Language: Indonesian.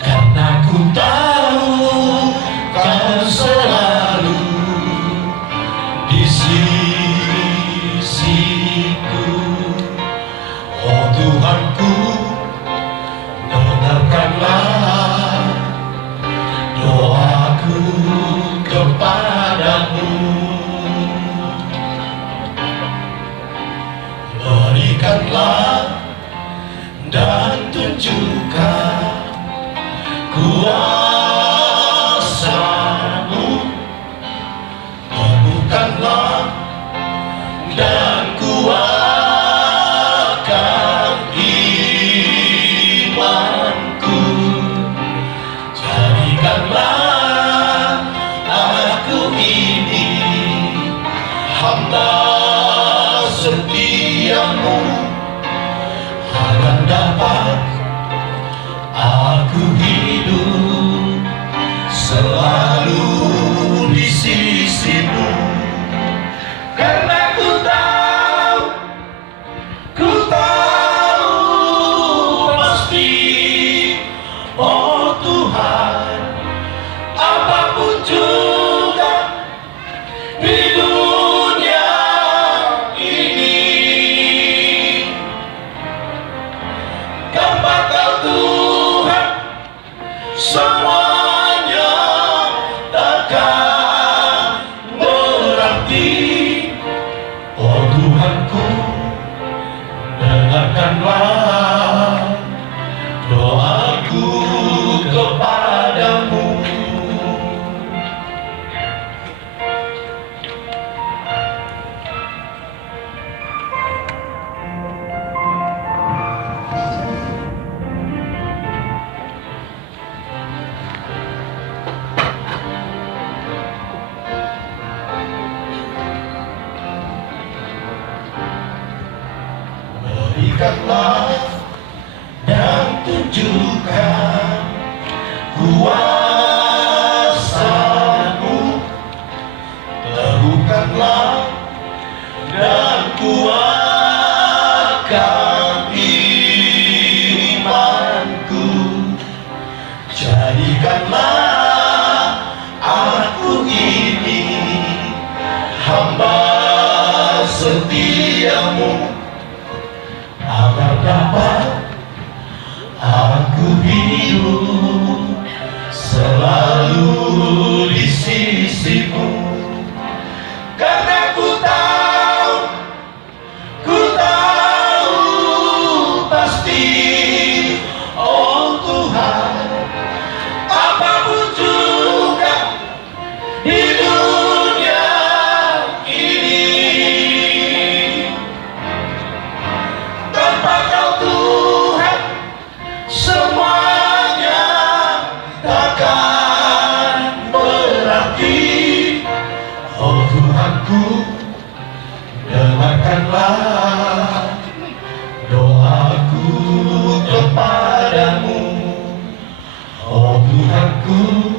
karena ku tahu kau selalu di sisiku. Oh Tuhanku, dengarkanlah doaku kepadamu. Berikanlah dan tunjukkan kuasa-Mu, teguhkanlah dan kuatkan imanku. Jadikanlah aku ini hamba setiamu, agar dapat aku hidup selalu di sisimu. Karena ku tahu pasti, oh Tuhan, apapun juga di dunia ini, tanpa Kau Tuhan, semuanya takkan berarti. Oh Tuhanku, dengarkanlah doaku kepadamu. Berikanlah dan tunjukkan kuasa-Mu, teguhkanlah dan kuatkan imanku. Jadikanlah aku ini hamba setiamu, agar dapat aku hidup selalu di sisimu. Karena ku tahu pasti, oh Tuhan, apapun juga di dunia ini, tanpa Kau Tuhan, semuanya takkan berarti. Oh Tuhanku, dengarkanlah doaku kepadamu. Oh Tuhanku,